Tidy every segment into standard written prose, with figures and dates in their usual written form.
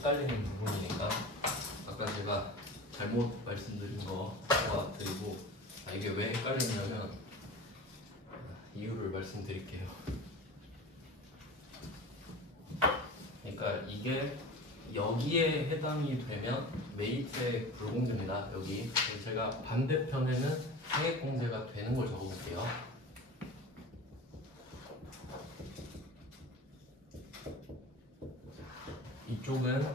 헷갈리는 부분이니까 아까 제가 잘못 말씀드린 거 사과드리고, 이게 왜 헷갈리냐면 이유를 말씀드릴게요. 그러니까 이게 여기에 해당이 되면 매입세 불공제입니다. 여기 제가 반대편에는 세액공제가 되는 걸 적어볼게요. 이쪽은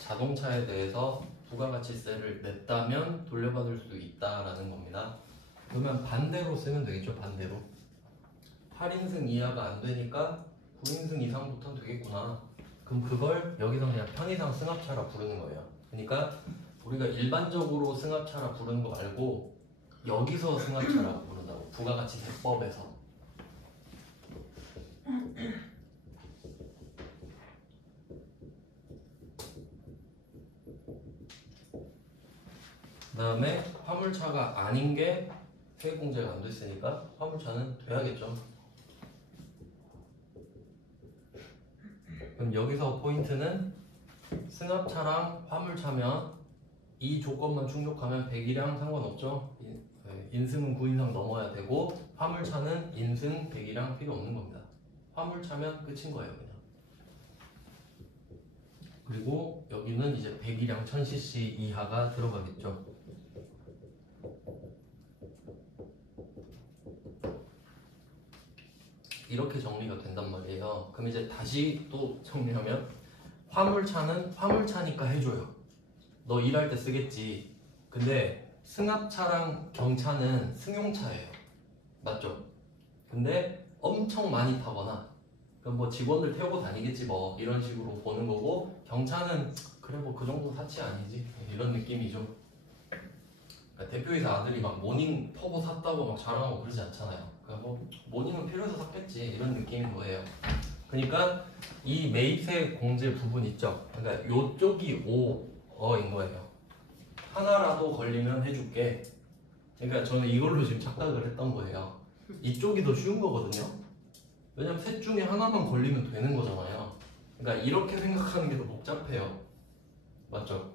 자동차에 대해서 부가가치세를 냈다면 돌려받을 수 있다라는 겁니다. 그러면 반대로 쓰면 되겠죠. 반대로 8인승 이하가 안 되니까 9인승 이상부터는 되겠구나. 그럼 그걸 여기서 그냥 편의상 승합차라 부르는 거예요. 그러니까 우리가 일반적으로 승합차라 부르는 거 말고 여기서 승합차라 부른다고, 부가가치세법에서. 그 다음에 화물차가 아닌 게 세액공제가 안 됐으니까 화물차는 돼야겠죠. 그럼 여기서 포인트는 승합차랑 화물차면 이 조건만 충족하면 100이랑 상관없죠. 인승은 9인승 넘어야 되고 화물차는 인승 100이랑 필요 없는 겁니다. 화물차면 끝인 거예요, 그냥. 그리고 여기는 이제 100이랑 1000cc 이하가 들어가겠죠. 이렇게 정리가 된단 말이에요. 그럼 이제 다시 또 정리하면 화물차는 화물차니까 해줘요. 너 일할 때 쓰겠지. 근데 승합차랑 경차는 승용차예요. 맞죠? 근데 엄청 많이 타거나 그럼 뭐 직원들 태우고 다니겠지 뭐 이런 식으로 보는 거고, 경차는 그래 뭐 그 정도 사치 아니지 이런 느낌이죠. 그러니까 대표이사 아들이 막 모닝 터보 샀다고 막 자랑하고 그러지 않잖아요. 그러니까 뭐 모닝은 필요해서 샀겠지 이런 느낌인 거예요. 그러니까 이 매입세 공제 부분 있죠. 그러니까 요쪽이 5어인 거예요. 하나라도 걸리면 해줄게. 그러니까 저는 이걸로 지금 착각을 했던 거예요. 이쪽이 더 쉬운 거거든요. 왜냐면 셋 중에 하나만 걸리면 되는 거잖아요. 그러니까 이렇게 생각하는 게 더 복잡해요. 맞죠?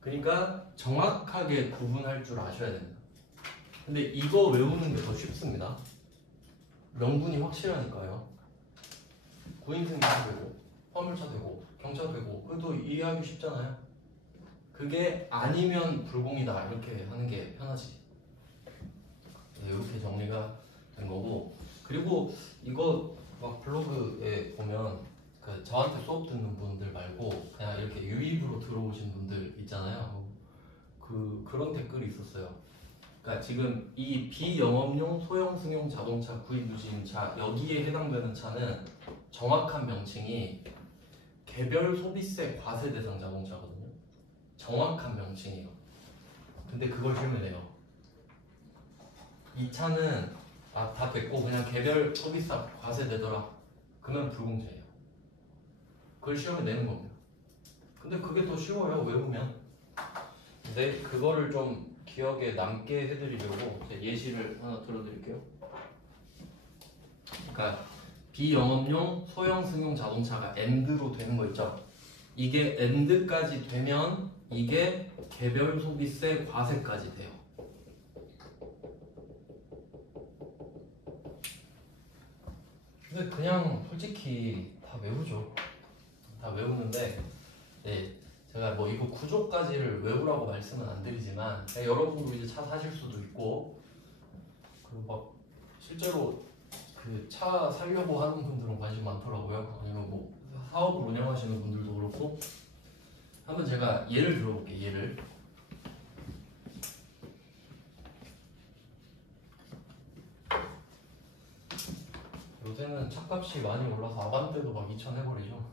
그러니까 정확하게 구분할 줄 아셔야 됩니다. 근데 이거 외우는 게 더 쉽습니다. 명분이 확실하니까요. 9인승차 되고 화물차 되고 경차 되고 그래도 이해하기 쉽잖아요. 그게 아니면 불공이다 이렇게 하는 게 편하지. 네, 이렇게 정리가 된 거고, 그리고 이거 막 블로그에 보면 그 저한테 수업 듣는 분들 말고 그냥 이렇게 유입으로 들어오신 분들 있잖아요. 그런 댓글이 있었어요. 그러니까 지금 이 비영업용 소형 승용 자동차 구입 유지임차 여기에 해당되는 차는 정확한 명칭이 개별 소비세 과세 대상 자동차거든요. 정확한 명칭이에요. 근데 그걸 시험에 내요. 이 차는 다 됐고 그냥 개별 소비세 과세 되더라. 그러면 불공제예요. 그걸 시험에 내는 겁니다. 근데 그게 더 쉬워요, 외우면. 근데 그거를 좀 기억에 남게 해드리려고 예시를 하나 들어드릴게요. 그러니까 비영업용 소형 승용 자동차가 엔드로 되는 거 있죠. 이게 엔드까지 되면 이게 개별 소비세 과세까지 돼요. 근데 그냥 솔직히 다 외우죠. 다 외우는데, 네, 제가 뭐 이거 구조까지를 외우라고 말씀은 안 드리지만 여러분도 이제 차 사실 수도 있고, 그리고 막 실제로 그 차 사려고 하는 분들은 관심 많더라고요. 아니면 뭐 사업을 운영하시는 분들도 그렇고. 한번 제가 예를 들어볼게요. 예를. 요새는 차값이 많이 올라서 아반떼도 막 2,000 해버리죠.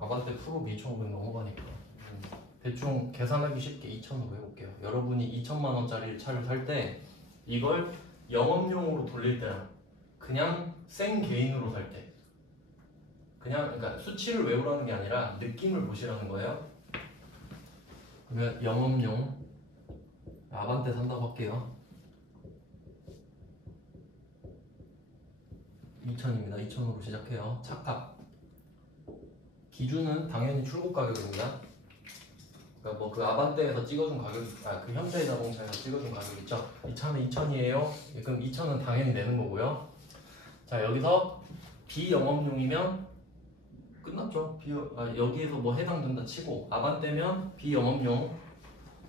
아반떼 프로비 2,500 넘어가니까 대충 계산하기 쉽게 2,000으로 해볼게요. 여러분이 2천만 원짜리 차를 살 때 이걸 영업용으로 돌릴 때랑 그냥 생 개인으로 살 때, 그냥 그러니까 수치를 외우라는 게 아니라 느낌을 보시라는 거예요. 그러면 영업용 아반떼 산다고 할게요. 2,000입니다. 2,000으로 시작해요. 차값 기준은 당연히 출고 가격입니다. 그러니까 뭐 그 아반떼에서 찍어준 가격, 그 현대 자동차에서 찍어준 가격 있죠? 이 차는 2,000이에요. 그럼 2,000은 당연히 내는 거고요. 자, 여기서 비영업용이면 끝났죠. 여기에서 뭐 해당된다 치고 아반떼면 비영업용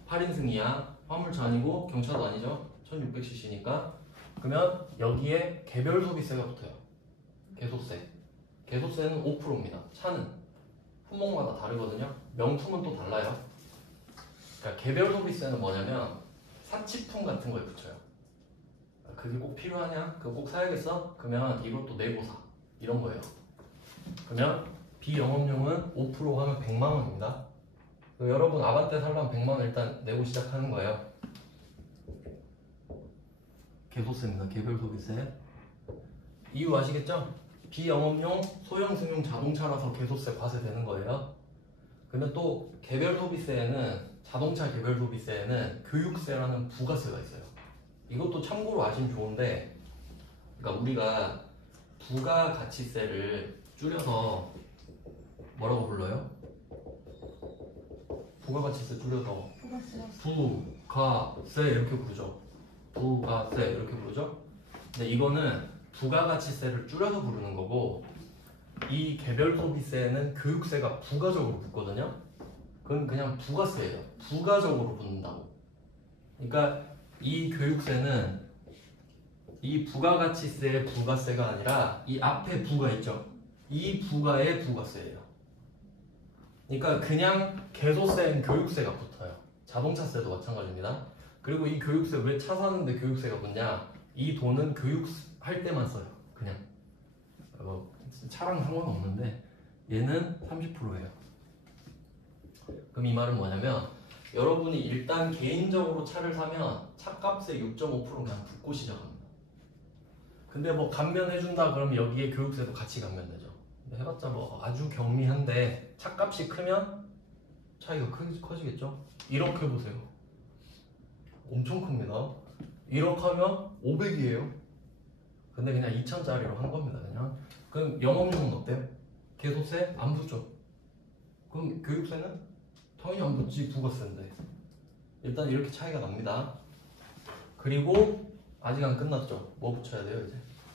8인승 이하 화물차 아니고 경차도 아니죠. 1600cc니까 그러면 여기에 개별 소비세가 붙어요. 개소세. 개소세는 5%입니다. 차는 품목마다 다르거든요. 명품은 또 달라요. 그러니까 개별 소비세는 뭐냐면 사치품 같은 거에 붙여요. 그게 꼭 필요하냐? 그거 꼭 사야겠어? 그러면 이것도 내고 사. 이런 거예요. 그러면 비영업용은 5% 하면 100만 원입니다. 여러분 아반떼 살려면 100만 원 일단 내고 시작하는 거예요. 개소세입니다. 개별 소비세. 이유 아시겠죠? 비영업용 소형 승용 자동차라서 개소세 과세되는 거예요. 그러면 또 개별 소비세에는 자동차 개별 소비세에는 교육세라는 부가세가 있어요. 이것도 참고로 아시면 좋은데, 그러니까 우리가 부가가치세를 줄여서 뭐라고 불러요? 부가가치세 줄여서 부가세 이렇게 부르죠. 부가세 이렇게 부르죠. 근데 이거는 부가가치세를 줄여서 부르는 거고, 이 개별 소비세는 교육세가 부가적으로 붙거든요. 그건 그냥 부가세예요. 부가적으로 붙는다고. 그러니까 이 교육세는 이 부가가치세의 부가세가 아니라 이 앞에 부가 있죠. 이 부가의 부가세예요. 그러니까 그냥 개소세는 교육세가 붙어요. 자동차세도 마찬가지입니다. 그리고 이 교육세 왜 차 사는데 교육세가 붙냐? 이 돈은 교육할 때만 써요. 그냥 차랑 상관없는데 얘는 30%예요. 그럼 이 말은 뭐냐면 여러분이 일단 개인적으로 차를 사면 차값의 6.5%는 그냥 붙고 시작합니다. 근데 뭐 감면해준다 그러면 여기에 교육세도 같이 감면되죠. 근데 해봤자 뭐 아주 경미한데 차값이 크면 차이가 커지겠죠. 이렇게 보세요. 엄청 큽니다. 이렇게 하면 500이에요. 근데 그냥 2,000짜리로 한 겁니다. 그냥. 그럼 영업용은 어때요? 개소세 안 붙죠. 그럼 교육세는 당연히 안 붙지. 부가세인데. 일단 이렇게 차이가 납니다. 그리고 아직 안 끝났죠. 뭐 붙여야 돼요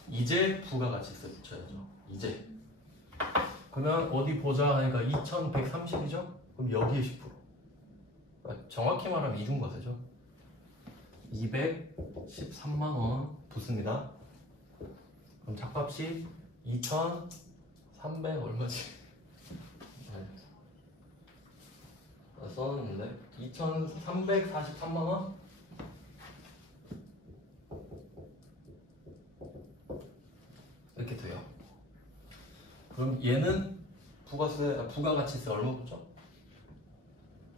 이제 부가가치세 붙여야죠. 이제. 그러면 어디 보자 하니까 2,130이죠? 그럼 여기에 10%. 그러니까 정확히 말하면 이중과세죠. 213만원 붙습니다. 그럼 차값이 2,300 얼마지? 써놨는데 2,343만원? 이렇게 돼요. 그럼 얘는 부가가치세 얼마 붙죠?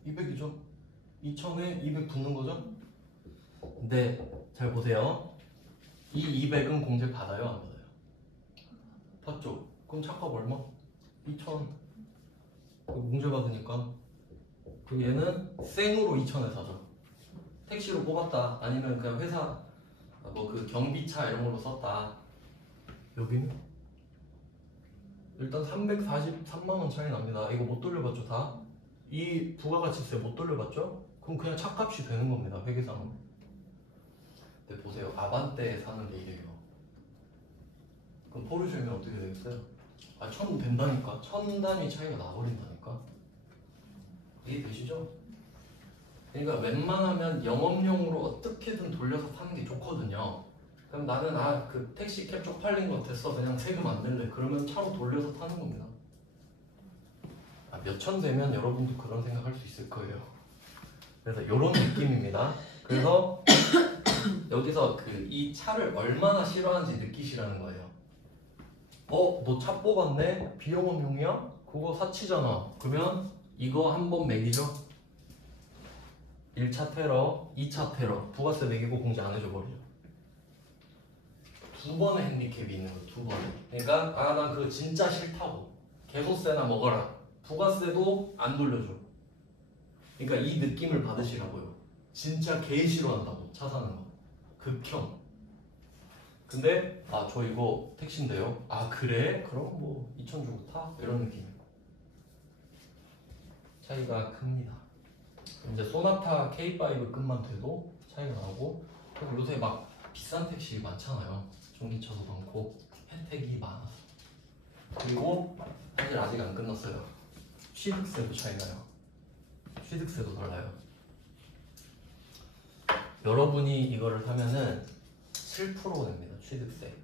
200이죠? 2,000에 200 붙는 거죠? 근데 잘 보세요. 이 200은 공제 받아요? 안 받아요? 받죠? 그럼 차값 얼마? 2,000 공제 받으니까. 그럼 얘는 생으로 2,000에 사죠. 택시로 뽑았다 아니면 그냥 회사 뭐 그 경비차 이런 걸로 썼다. 여기는 일단 343만원 차이 납니다. 이거 못 돌려받죠 다? 이 부가가치세 못 돌려받죠? 그럼 그냥 차값이 되는 겁니다. 회계상은. 근데 보세요. 아반떼에 사는 게 이래요. 그럼 포르쉐면 어떻게 되겠어요? 1,000 된다니까. 1,000단위 차이가 나버린다니까. 이해되시죠? 그러니까 웬만하면 영업용으로 어떻게든 돌려서 파는 게 좋거든요. 그럼 나는 그 택시 캡 쪽팔린 거 됐어. 그냥 세금 안 낼래. 그러면 차로 돌려서 타는 겁니다. 몇천 되면 여러분도 그런 생각할 수 있을 거예요. 그래서 이런 느낌입니다. 그래서 여기서 이 차를 얼마나 싫어하는지 느끼시라는 거예요. 너 차 뽑았네? 비영업용이야? 그거 사치잖아. 그러면 이거 한번 매기죠? 1차 테러, 2차 테러. 부가세 매기고 공제 안 해줘 버리죠. 두 번의 핸디캡이 있는 거예요. 두 번에. 그러니까 난 그거 진짜 싫다고. 개소세나 먹어라. 부가세도 안 돌려줘. 그러니까 이 느낌을 받으시라고요. 진짜 개 싫어한다고. 차 사는 거. 극혐. 근데 저 이거 택시인데요. 그래? 그럼 뭐 2,000 주고 타? 이런 느낌. 차이가 큽니다. 이제 소나타 K5급만 돼도 차이가 나고, 그리고 요새 막 비싼 택시 많잖아요. 전기차도 많고 혜택이 많아서. 그리고 사실 아직 안 끝났어요. 취득세도 차이 나요. 취득세도 달라요. 여러분이 이거를 사면은 7% 냅니다.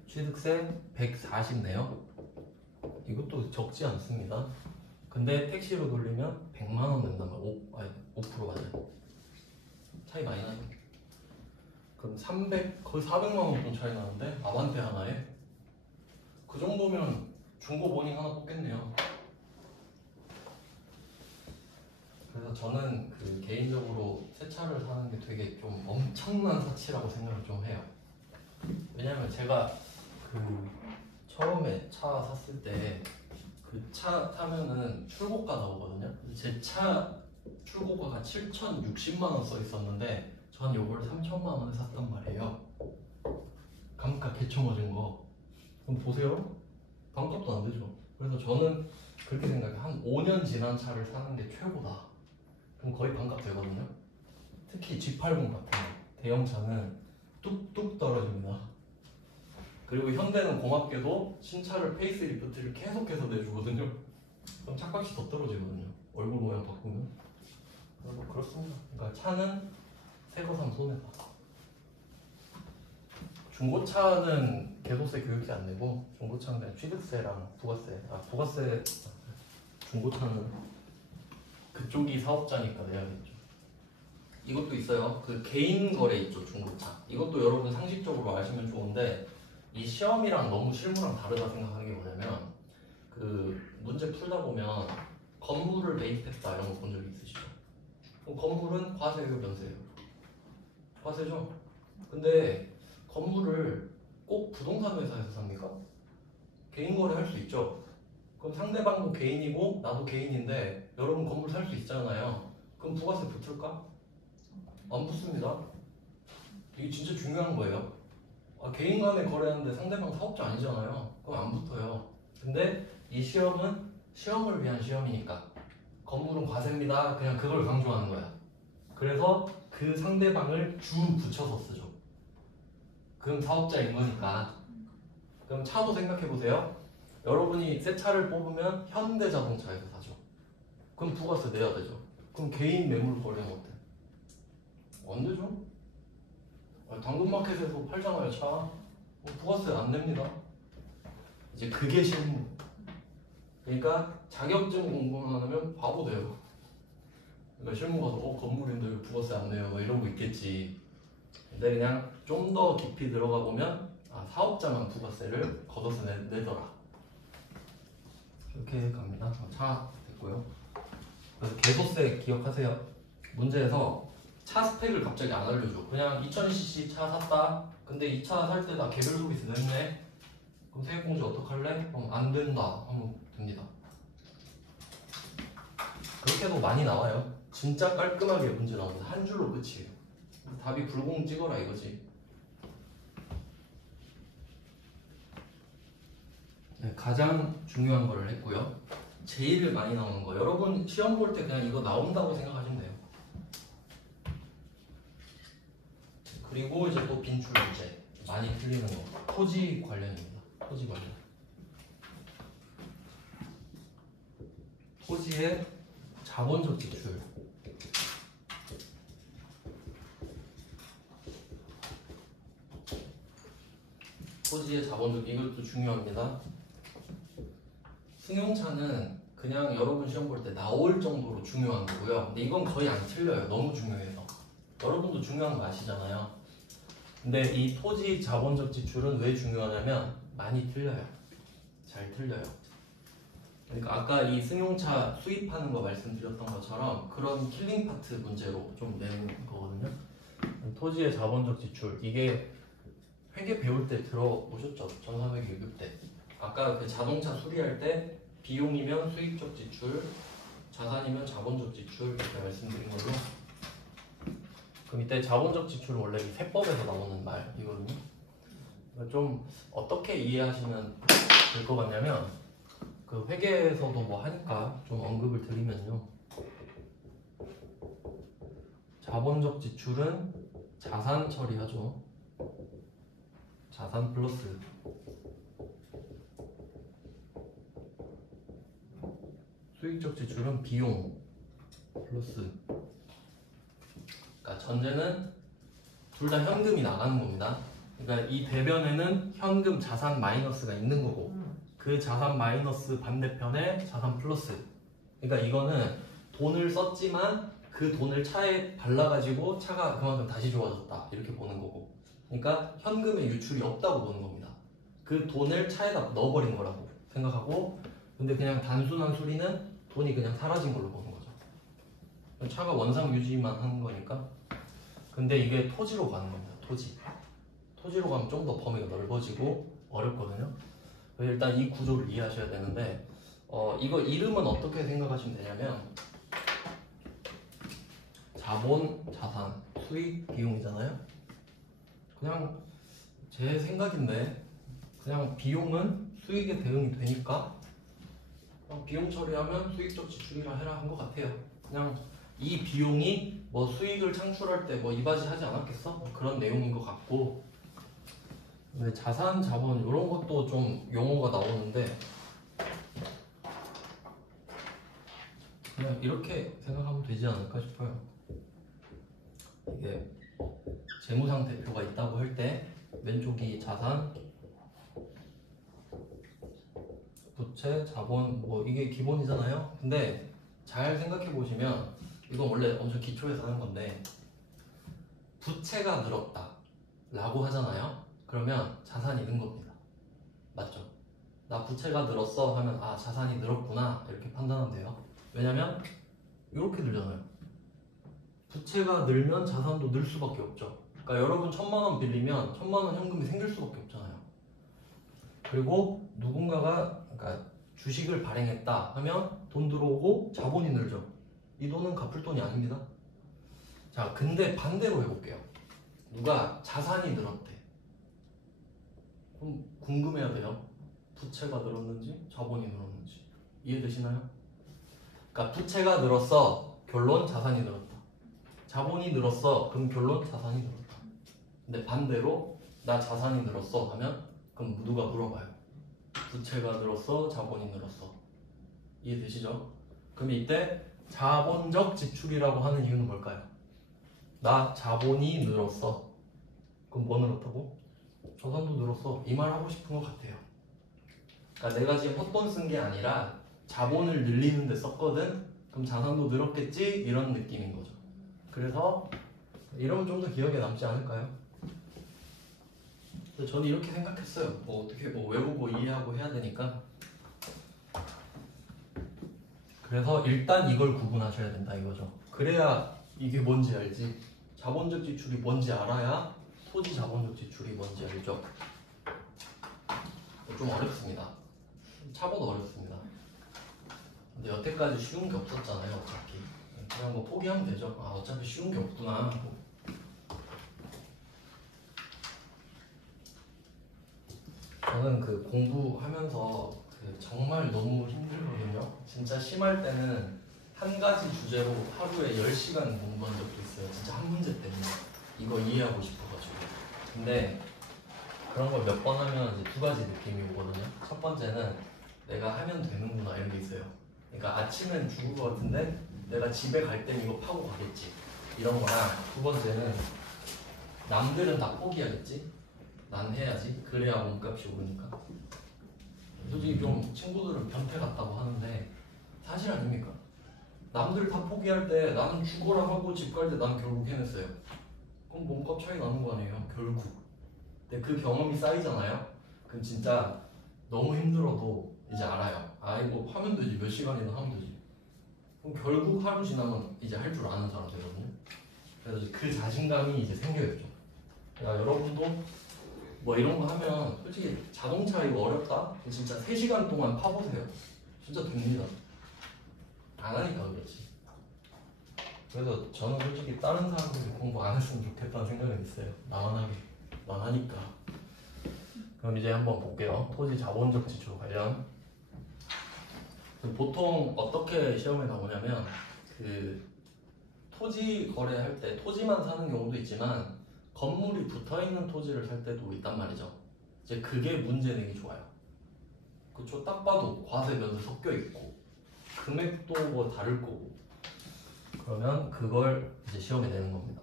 취득세 140 내요. 이것도 적지 않습니다. 근데 택시로 돌리면 100만 원 낸단 말이에요. 5% 맞아요. 차이 많이 나죠. 그럼 300, 거의 400만 원 돈 차이 나는데 아반떼 하나에 그 정도면 중고 모닝 하나 뽑겠네요. 그래서 저는 그 개인적으로 새 차를 사는 게 되게 좀 엄청난 사치라고 생각을 좀 해요. 왜냐면 제가 그 처음에 차 샀을 때 그 차 타면은 출고가 나오거든요. 제 차 출고가가 7,060만 원 써 있었는데 전 요걸 3천만 원에 샀단 말이에요. 감가 개쳐맞은 거. 그럼 보세요. 반값도 안 되죠. 그래서 저는 그렇게 생각해요. 한 5년 지난 차를 사는 게 최고다. 그럼 거의 반값 되거든요. 특히 G80 같은 대형차는 뚝뚝 떨어집니다. 그리고 현대는 고맙게도 신차를 페이스리프트를 계속해서 내주거든요. 그럼 차값이 더 떨어지거든요. 얼굴 모양 바꾸면. 뭐 그렇습니다. 그러니까 차는 새 거 사면 손해다. 중고차는 개소세 교육세 안 내고 중고차는 그냥 취득세랑 부가세. 중고차는 그쪽이 사업자니까 내야겠죠. 이것도 있어요. 그 개인 거래 있죠, 중고차. 이것도 여러분 상식적으로 아시면 좋은데 이 시험이랑 너무 실무랑 다르다 생각하는 게 뭐냐면 그 문제 풀다 보면 건물을 매입했다 이런 거 본 적이 있으시죠? 그럼 건물은 과세예요, 면세예요? 과세죠? 근데 건물을 꼭 부동산 회사에서 삽니까? 개인 거래 할 수 있죠? 그럼 상대방도 개인이고 나도 개인인데 여러분 건물 살 수 있잖아요. 그럼 부가세 붙을까? 안 붙습니다. 이게 진짜 중요한 거예요. 개인 간에 거래하는데 상대방 사업자 아니잖아요. 그럼 안 붙어요. 근데 이 시험은 시험을 위한 시험이니까 건물은 과세입니다. 그냥 그걸 강조하는 거야. 그래서 그 상대방을 주 붙여서 쓰죠. 그럼 사업자인 거니까. 그럼 차도 생각해 보세요. 여러분이 새 차를 뽑으면 현대자동차에서 사죠. 그럼 부가세 내야 되죠. 그럼 개인 매물 거래는 어때? 안 되죠? 당근마켓에서 팔잖아요, 차. 부가세 안 냅니다. 이제 그게 실무. 그러니까 자격증 공부만 하면 바보 돼요. 그러니까 실무 가서 건물인데 왜 부가세 안 내요? 뭐 이런 거 있겠지. 근데 그냥 좀 더 깊이 들어가 보면 사업자만 부가세를 걷어서 내더라. 이렇게 갑니다. 차 됐고요. 그래서 개소세 기억하세요. 문제에서 차 스펙을 갑자기 안 알려줘. 그냥 2000cc 차 샀다. 근데 이 차 살 때 나 개별 소비세 냈네. 그럼 세액공제 어떡할래? 그럼 안 된다 하면 됩니다. 그렇게도 많이 나와요. 진짜 깔끔하게 문제 나오는데 한 줄로 끝이에요. 답이 불공 찍어라 이거지. 네, 가장 중요한 거를 했고요. 제일 많이 나오는 거. 여러분 시험 볼 때 그냥 이거 나온다고 생각하시면 돼요. 그리고 이제 또 빈출 문제. 많이 틀리는 거. 토지 관련입니다. 토지 관련. 토지의 자본적 지출. 토지의 자본적, 이것도 중요합니다. 승용차는 그냥 여러분 시험 볼 때 나올 정도로 중요한 거고요. 근데 이건 거의 안 틀려요. 너무 중요해서. 여러분도 중요한 거 아시잖아요. 근데 이 토지 자본적 지출은 왜 중요하냐면 많이 틀려요. 잘 틀려요. 그러니까 아까 이 승용차 수입하는 거 말씀드렸던 것처럼 그런 킬링 파트 문제로 좀 내는 거거든요. 토지의 자본적 지출, 이게 회계 배울 때 들어보셨죠? 전산회계 6급 때. 아까 그 자동차 수리할 때 비용이면 수입적 지출, 자산이면 자본적 지출 이렇게 말씀드린 걸로. 그럼 이때 자본적 지출은 원래 이 세법에서 나오는 말이거든요. 좀 어떻게 이해하시면 될 것 같냐면 그 회계에서도 뭐 하니까 좀 언급을 드리면요. 자본적 지출은 자산 처리하죠. 자산 플러스 수익적 지출은 비용 플러스. 그러니까 전제는 둘 다 현금이 나가는 겁니다. 그러니까 이 대변에는 현금 자산 마이너스가 있는 거고 그 자산 마이너스 반대편에 자산 플러스. 그러니까 이거는 돈을 썼지만 그 돈을 차에 발라가지고 차가 그만큼 다시 좋아졌다 이렇게 보는 거고. 그러니까 현금의 유출이 없다고 보는 겁니다. 그 돈을 차에다 넣어버린 거라고 생각하고, 근데 그냥 단순한 수리는 돈이 그냥 사라진 걸로 보는 거죠. 차가 원상 유지만 하는 거니까. 근데 이게 토지로 가는 겁니다. 토지로 가면 좀 더 범위가 넓어지고 어렵거든요. 그래서 일단 이 구조를 이해하셔야 되는데, 이거 이름은 어떻게 생각하시면 되냐면 자본, 자산, 수익, 비용이잖아요. 그냥 제 생각인데 그냥 비용은 수익에 대응이 되니까 비용 처리하면 수익적 지출이라 해라 한 것 같아요. 그냥 이 비용이 뭐 수익을 창출할 때 뭐 이바지하지 않았겠어? 그런 내용인 것 같고. 근데 자산, 자본 이런 것도 좀 용어가 나오는데 그냥 이렇게 생각하면 되지 않을까 싶어요. 이게 재무상태표가 있다고 할 때 왼쪽이 자산, 부채, 자본 뭐 이게 기본이잖아요. 근데 잘 생각해 보시면 이건 원래 엄청 기초에서 하는 건데, 부채가 늘었다 라고 하잖아요. 그러면 자산이 는 겁니다. 맞죠? 나 부채가 늘었어 하면 아 자산이 늘었구나 이렇게 판단하면 돼요. 왜냐면 이렇게 늘잖아요. 부채가 늘면 자산도 늘 수밖에 없죠. 그러니까 여러분 1,000만 원 빌리면 1,000만 원 현금이 생길 수밖에 없잖아요. 그리고 누군가가 그러니까 주식을 발행했다 하면 돈 들어오고 자본이 늘죠. 이 돈은 갚을 돈이 아닙니다. 자, 근데 반대로 해볼게요. 누가 자산이 늘었대. 그럼 궁금해야 돼요. 부채가 늘었는지 자본이 늘었는지 이해되시나요? 그러니까 부채가 늘었어. 결론 자산이 늘었다. 자본이 늘었어. 그럼 결론 자산이 늘었다. 근데 반대로 나 자산이 늘었어 하면 그럼 누가 물어봐요. 부채가 늘었어. 자본이 늘었어. 이해되시죠? 그럼 이때 자본적 지출이라고 하는 이유는 뭘까요? 나 자본이 늘었어. 그럼 뭐 늘었다고? 자산도 늘었어. 이 말 하고 싶은 것 같아요. 그러니까 내가 지금 헛돈 쓴 게 아니라 자본을 늘리는 데 썼거든. 그럼 자산도 늘었겠지? 이런 느낌인 거죠. 그래서 이러면 좀 더 기억에 남지 않을까요? 저는 이렇게 생각했어요. 뭐 어떻게 뭐 외우고 이해하고 해야 되니까. 그래서 일단 이걸 구분하셔야 된다 이거죠. 그래야 이게 뭔지 알지. 자본적 지출이 뭔지 알아야 토지 자본적 지출이 뭔지 알죠. 좀 어렵습니다. 차보다 어렵습니다. 근데 여태까지 쉬운 게 없었잖아요. 어차피 그냥 뭐 포기하면 되죠. 아 어차피 쉬운 게 없구나. 저는 그 공부하면서 그 정말 너무 힘들거든요. 진짜 심할 때는 한 가지 주제로 하루에 10시간 공부한 적도 있어요. 진짜 한 문제 때문에 이거 이해하고 싶어가지고. 근데 그런 걸 몇 번 하면 이제 두 가지 느낌이 오거든요. 첫 번째는 내가 하면 되는구나 이런 게 있어요. 그러니까 아침엔 죽을 것 같은데 내가 집에 갈 땐 이거 파고 가겠지 이런 거랑, 두 번째는 남들은 다 포기하겠지 난 해야지 그래야 몸값이 오르니까. 솔직히 좀 친구들은 변태 같다고 하는데 사실 아닙니까? 남들 다 포기할 때 나는 죽어라 하고 집 갈 때 난 결국 해냈어요. 그럼 몸값 차이 나는 거 아니에요 결국. 근데 그 경험이 쌓이잖아요. 그럼 진짜 너무 힘들어도 이제 알아요. 아 이거 하면 되지, 몇 시간이나 하면 되지. 그럼 결국 하루 지나면 이제 할 줄 아는 사람 되거든요. 그래서 그 자신감이 이제 생겨요 좀. 그러니까 여러분도 뭐 이런 거 하면 솔직히 자동차 이거 어렵다? 진짜 3시간 동안 파보세요. 진짜 됩니다. 안 하니까 그렇지. 그래서 저는 솔직히 다른 사람들이 공부 안 했으면 좋겠다는 생각은 있어요. 나만 하게. 난 하니까. 그럼 이제 한번 볼게요. 토지 자본적 지출 관련. 보통 어떻게 시험에 나오냐면 그 토지 거래할 때 토지만 사는 경우도 있지만 건물이 붙어있는 토지를 살 때도 있단 말이죠. 이제 그게 문제 내기 좋아요. 그쵸? 딱 봐도 과세 면세 섞여 있고 금액도 뭐 다를 거고 그러면 그걸 이제 시험에 내는 겁니다.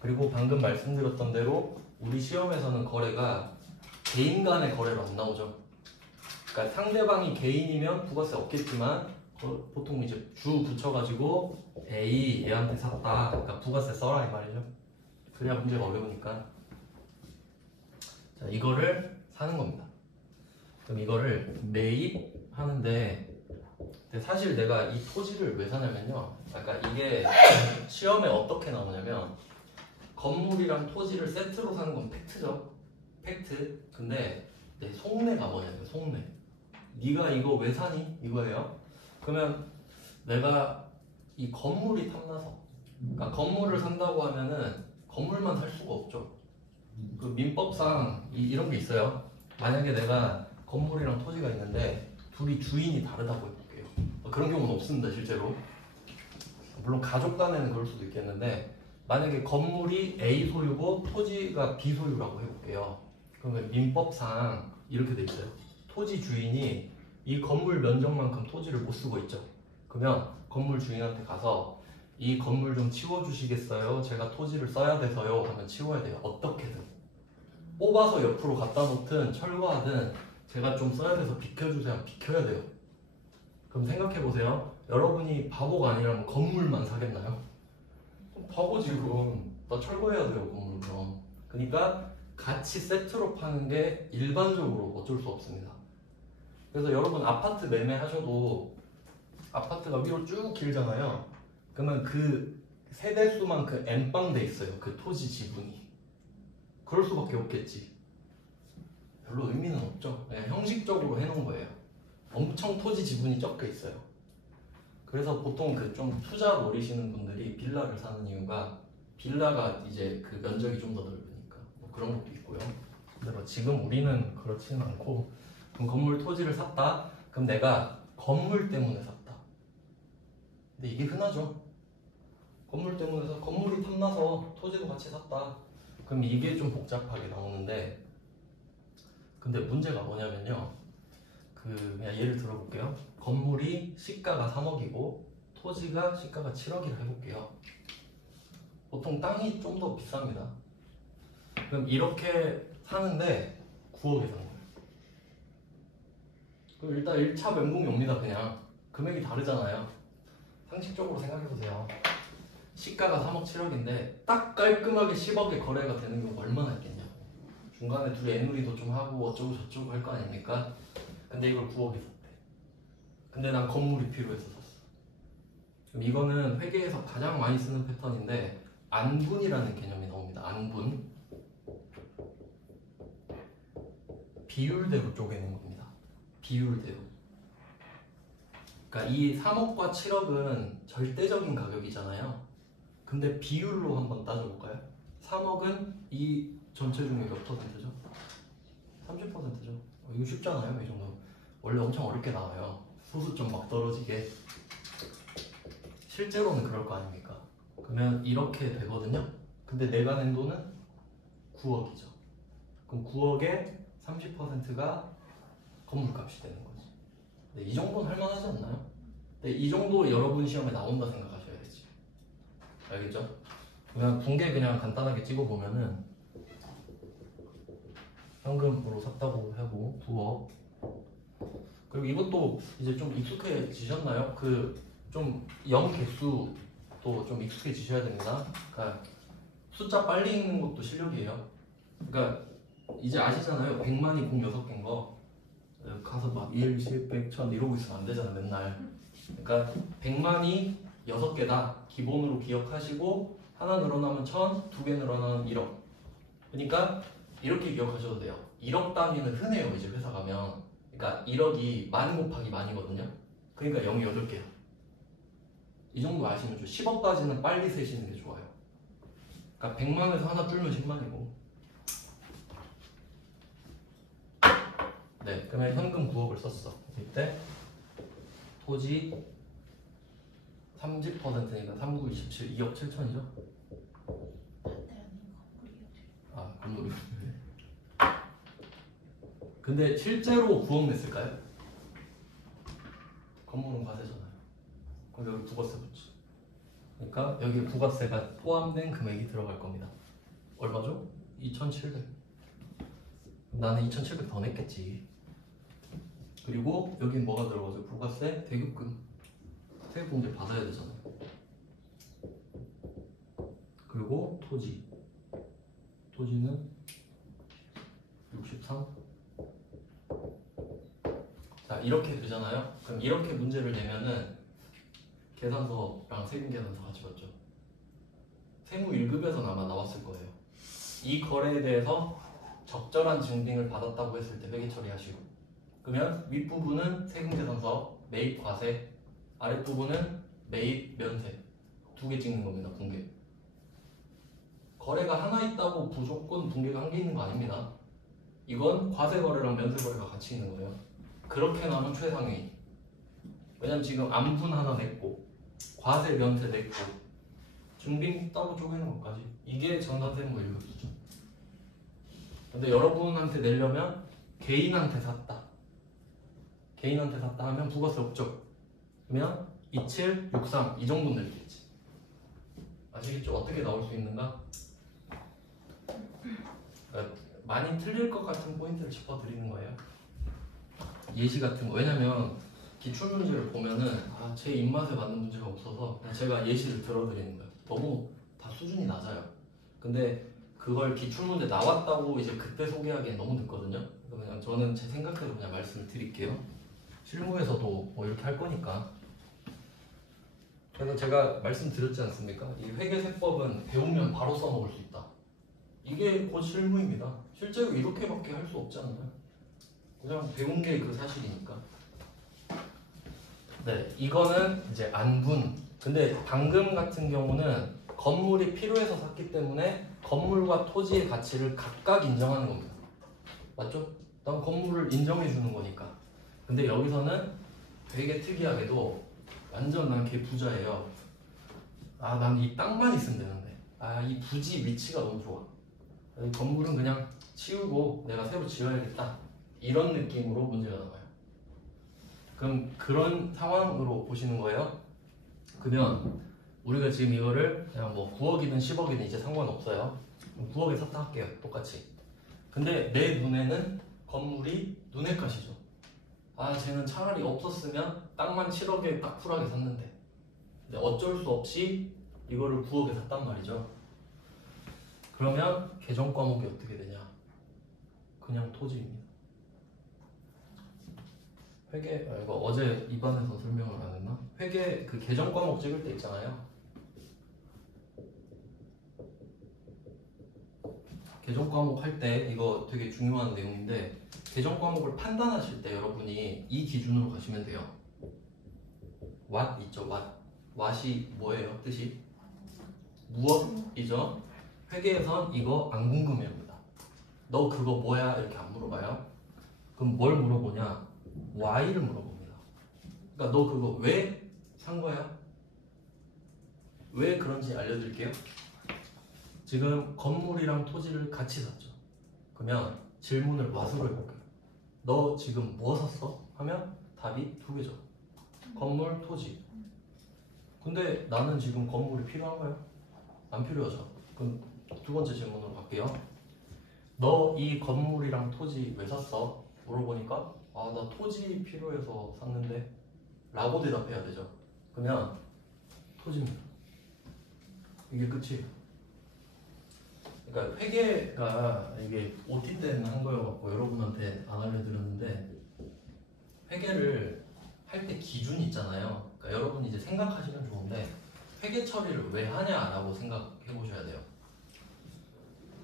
그리고 방금 말씀드렸던 대로 우리 시험에서는 거래가 개인 간의 거래로 안 나오죠. 그러니까 상대방이 개인이면 부가세 없겠지만 보통 이제 주 붙여가지고 A 얘한테 샀다. 그러니까 부가세 써라 이 말이죠. 그래야 문제가 어려우니까. 자, 이거를 사는 겁니다. 그럼 이거를 매입하는데 근데 사실 내가 이 토지를 왜 사냐면요. 그러니까 이게 시험에 어떻게 나오냐면 건물이랑 토지를 세트로 사는 건 팩트죠. 팩트. 근데 내 속내가 뭐냐면 속내. 네가 이거 왜 사니? 이거예요. 그러면 내가 이 건물이 탐나서 그러니까 건물을 산다고 하면은 건물만 살 수가 없죠. 그 민법상 이런 게 있어요. 만약에 내가 건물이랑 토지가 있는데 둘이 주인이 다르다고 해볼게요. 그런 경우는 없습니다 실제로. 물론 가족 간에는 그럴 수도 있겠는데 만약에 건물이 A 소유고 토지가 B 소유라고 해볼게요. 그러면 민법상 이렇게 돼 있어요. 토지 주인이 이 건물 면적만큼 토지를 못 쓰고 있죠. 그러면 건물 주인한테 가서 이 건물 좀 치워주시겠어요? 제가 토지를 써야 돼서요 하면 치워야 돼요. 어떻게든 뽑아서 옆으로 갖다 놓든 철거하든 제가 좀 써야 돼서 비켜주세요 하면 비켜야 돼요. 그럼 생각해보세요. 여러분이 바보가 아니라면 건물만 사겠나요? 바보지 그럼. 나 철거해야 돼요 건물 그럼. 그러니까 같이 세트로 파는 게 일반적으로 어쩔 수 없습니다. 그래서 여러분 아파트 매매하셔도 아파트가 위로 쭉 길잖아요. 그러면 그 세대수만 그 N방 돼 있어요. 그 토지 지분이. 그럴 수밖에 없겠지. 별로 의미는 없죠. 그냥 형식적으로 해놓은 거예요. 엄청 토지 지분이 적게 있어요. 그래서 보통 그 좀 투자 노리시는 분들이 빌라를 사는 이유가 빌라가 이제 그 면적이 좀 더 넓으니까 뭐 그런 것도 있고요. 근데 뭐 지금 우리는 그렇지는 않고 그럼 건물 토지를 샀다. 그럼 내가 건물 때문에 샀다. 근데 이게 흔하죠. 건물 때문에 사 건물이 탐나서 토지도 같이 샀다. 그럼 이게 좀 복잡하게 나오는데 근데 문제가 뭐냐면요. 그냥 예를 들어볼게요. 건물이 시가가 3억이고 토지가 시가가 7억이라 해볼게요. 보통 땅이 좀 더 비쌉니다. 그럼 이렇게 사는데 9억에 산 거예요. 그럼 일단 1차 면공이 옵니다. 그냥 금액이 다르잖아요. 상식적으로 생각해보세요. 시가가 3억 7억인데 딱 깔끔하게 10억에 거래가 되는 경우가 얼마나 있겠냐. 중간에 둘이 애누리도 좀 하고 어쩌고 저쩌고 할 거 아닙니까? 근데 이걸 9억에 샀대. 근데 난 건물이 필요해서 샀어. 그럼 이거는 회계에서 가장 많이 쓰는 패턴인데 안분이라는 개념이 나옵니다. 안분. 비율대로 쪼개는 겁니다. 비율대로. 그러니까 이 3억과 7억은 절대적인 가격이잖아요. 근데 비율로 한번 따져볼까요? 3억은 이 전체 중에 몇 퍼센트죠? 30%죠. 이거 쉽잖아요. 이 정도. 원래 엄청 어렵게 나와요. 소수점 막 떨어지게. 실제로는 그럴 거 아닙니까? 그러면 이렇게 되거든요. 근데 내가 낸 돈은 9억이죠. 그럼 9억에 30%가 건물값이 되는 거지. 근데 이 정도는 할만하지 않나요? 근데 이 정도 여러분 시험에 나온다 생각하셔야지. 알겠죠? 그냥 붕괴 그냥 간단하게 찍어보면은 현금으로 샀다고 하고 9억. 그리고 이것도 이제 좀 익숙해지셨나요? 그 좀 영 개수도 좀 익숙해지셔야 됩니다. 그러니까 숫자 빨리 읽는 것도 실력이에요. 그러니까 이제 아시잖아요. 100만이 공 6개인 거. 가서 막 1, 10, 100, 1000 이러고 있으면 안 되잖아 맨날. 그러니까 100만이 6개다. 기본으로 기억하시고 하나 늘어나면 1000, 2개 늘어나면 1억. 그러니까 이렇게 기억하셔도 돼요. 1억 단위는 흔해요. 이제 회사 가면. 그러니까 1억이 만 곱하기 만이거든요. 그러니까 0이 8개야. 이 정도 아시면 좀 10억까지는 빨리 세시는 게 좋아요. 그러니까 100만에서 하나 줄면 10만이고. 네, 그러면 현금 9억을 썼어. 이때 토지 30%니까 3927 2억 7천이죠? 아 건물이 근데 실제로 9억 냈을까요? 건물은 과세잖아요. 그럼 여기 부가세 붙지. 그러니까 여기 부가세가 포함된 금액이 들어갈 겁니다. 얼마죠? 2,700. 나는 2,700 더 냈겠지. 그리고 여긴 뭐가 들어가죠? 부가세, 대급금. 세금공제 받아야 되잖아요. 그리고 토지. 토지는 63. 자, 이렇게 되잖아요. 그럼 이렇게 문제를 내면은 계산서랑 세금 계산서 같이 봤죠. 세무 1급에서는 아마 나왔을 거예요. 이 거래에 대해서 적절한 증빙을 받았다고 했을 때 회계 처리하시고, 그러면 윗부분은 세금 계산서, 매입 과세, 아랫부분은 매입 면세 두 개 찍는 겁니다. 분계. 거래가 하나 있다고 무조건 분계가 한 개 있는 거 아닙니다. 이건 과세 거래랑 면세 거래가 같이 있는 거예요. 그렇게 나면 최상위. 왜냐면 지금 암분 하나 냈고 과세 면세 냈고 증빙 따로 쪼개는 것까지 이게 전산세무 1급 수준. 근데 여러분한테 내려면 개인한테 샀다 하면 부가세 없죠. 그러면 27, 63 이 정도 낼겠지. 아시겠죠? 어떻게 나올 수 있는가? 많이 틀릴 것 같은 포인트를 짚어드리는 거예요. 예시 같은 거. 왜냐면 기출문제를 보면은 제 입맛에 맞는 문제가 없어서 그냥 제가 예시를 들어드리는 거예요. 너무 다 수준이 낮아요. 근데 그걸 기출문제 나왔다고 이제 그때 소개하기엔 너무 늦거든요. 그냥 저는 제 생각대로 그냥 말씀을 드릴게요. 실무에서도 뭐 이렇게 할 거니까. 그래서 제가 말씀드렸지 않습니까? 이 회계세법은 배우면 바로 써먹을 수 있다. 이게 곧 실무입니다. 실제로 이렇게밖에 할 수 없지 않나요? 그냥 배운 게 그 사실이니까. 네, 이거는 이제 안분. 근데 방금 같은 경우는 건물이 필요해서 샀기 때문에 건물과 토지의 가치를 각각 인정하는 겁니다. 맞죠? 난 건물을 인정해 주는 거니까. 근데 여기서는 되게 특이하게도 완전 난 걔 부자예요. 난 이 땅만 있으면 되는데. 이 부지 위치가 너무 좋아. 이 건물은 그냥 치우고 내가 새로 지어야겠다. 이런 느낌으로 문제가 나와요. 그럼 그런 상황으로 보시는 거예요. 그러면 우리가 지금 이거를 그냥 뭐 9억이든 10억이든 이제 상관없어요. 9억에 샀다 할게요. 똑같이. 근데 내 눈에는 건물이 눈에 가시죠. 쟤는 차라리 없었으면 땅만 7억에 딱 쿨하게 샀는데. 근데 어쩔 수 없이 이거를 9억에 샀단 말이죠. 그러면 개정 과목이 어떻게 되냐? 그냥 토지입니다. 회계, 이거 어제 입안에서 설명을 안 했나? 회계 그 개정 과목 찍을 때 있잖아요. 개정 과목 할 때 이거 되게 중요한 내용인데, 개정 과목을 판단하실 때 여러분이 이 기준으로 가시면 돼요. what 있죠? what이 뭐예요? 뜻이? 무엇이죠? 회계에선 이거 안 궁금해합니다. 너 그거 뭐야? 이렇게 안 물어봐요. 그럼 뭘 물어보냐? why를 물어봅니다. 그러니까 너 그거 왜 산 거야? 왜 그런지 알려드릴게요. 지금 건물이랑 토지를 같이 샀죠. 그러면 질문을 what으로 해볼게요. 너 지금 뭐 샀어? 하면 답이 두 개죠. 건물, 토지. 근데 나는 지금 건물이 필요한가요? 안 필요하죠. 그럼 두 번째 질문으로 갈게요. 너 이 건물이랑 토지 왜 샀어? 물어보니까 나 토지 필요해서 샀는데 라고 대답해야 되죠. 그러면 토지입니다. 이게 끝이에요. 그러니까 회계가 이게 OT 때는 한 거여갖고 여러분한테 안 알려드렸는데, 회계를 할 때 기준이 있잖아요. 그러니까 여러분이 이제 생각하시면 좋은데 회계 처리를 왜 하냐라고 생각해 보셔야 돼요.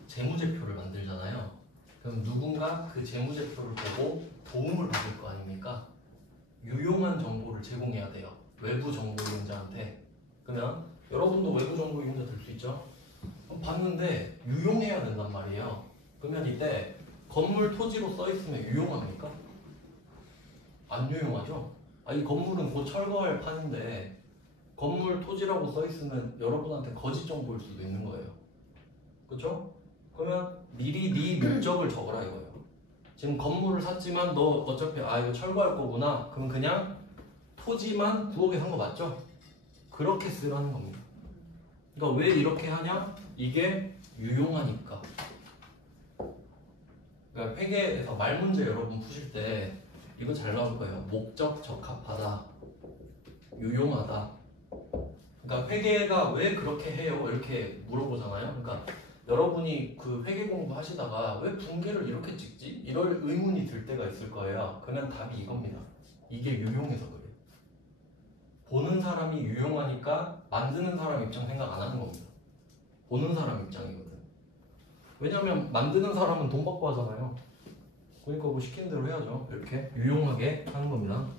재무제표를 만들잖아요. 그럼 누군가 그 재무제표를 보고 도움을 받을 거 아닙니까? 유용한 정보를 제공해야 돼요. 외부 정보 이용자한테. 그러면 여러분도 외부 정보 이용자 될 수 있죠? 봤는데 유용해야 된단 말이에요. 그러면 이때 건물 토지로 써 있으면 유용합니까? 안 유용하죠? 이 건물은 곧 철거할 판인데 건물 토지라고 써 있으면 여러분한테 거짓 정보일 수도 있는 거예요. 그렇죠? 그러면 미리 네 목적을 적어라 이거예요. 지금 건물을 샀지만 너 어차피 이거 철거할 거구나. 그럼 그냥 토지만 9억에 산 거 맞죠? 그렇게 쓰라는 겁니다. 그러니까 왜 이렇게 하냐? 이게 유용하니까. 그러니까 회계에서 말 문제 여러분 푸실 때 이거 잘 나올 거예요. 목적 적합하다, 유용하다. 그러니까 회계가 왜 그렇게 해요? 이렇게 물어보잖아요. 그러니까 여러분이 그 회계 공부 하시다가 왜 분계를 이렇게 찍지? 이럴 의문이 들 때가 있을 거예요. 그러면 답이 이겁니다. 이게 유용해서 그래요. 보는 사람이 유용하니까 만드는 사람 입장 생각 안 하는 겁니다. 보는 사람 입장이거든. 왜냐면 만드는 사람은 돈 받고 하잖아요. 그러니까 뭐 시키는 대로 해야죠. 이렇게 유용하게 하는 겁니다.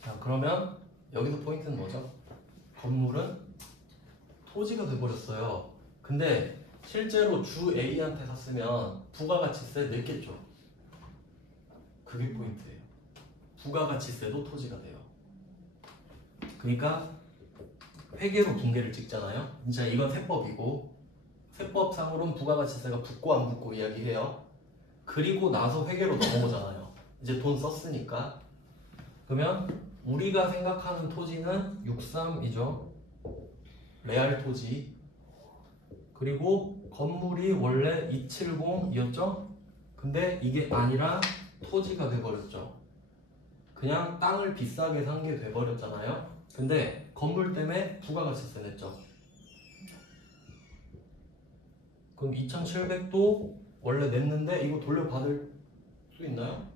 자, 그러면 여기서 포인트는 뭐죠? 건물은 토지가 돼버렸어요. 근데 실제로 주 A한테 샀으면 부가가치세 냈겠죠. 그게 포인트예요. 부가가치세도 토지가 돼요. 그러니까 회계로 분계를 찍잖아요. 진짜 이건 세법이고 세법상으로는 부가가치세가 붙고 안 붙고 이야기해요. 그리고 나서 회계로 넘어오잖아요. 이제 돈 썼으니까. 그러면 우리가 생각하는 토지는 63이죠. 레알 토지. 그리고 건물이 원래 270이었죠. 근데 이게 아니라 토지가 돼버렸죠. 그냥 땅을 비싸게 산 게 돼버렸잖아요. 근데 건물 때문에 부가가치세 냈죠. 그럼 2,700도 원래 냈는데 이거 돌려받을 수 있나요?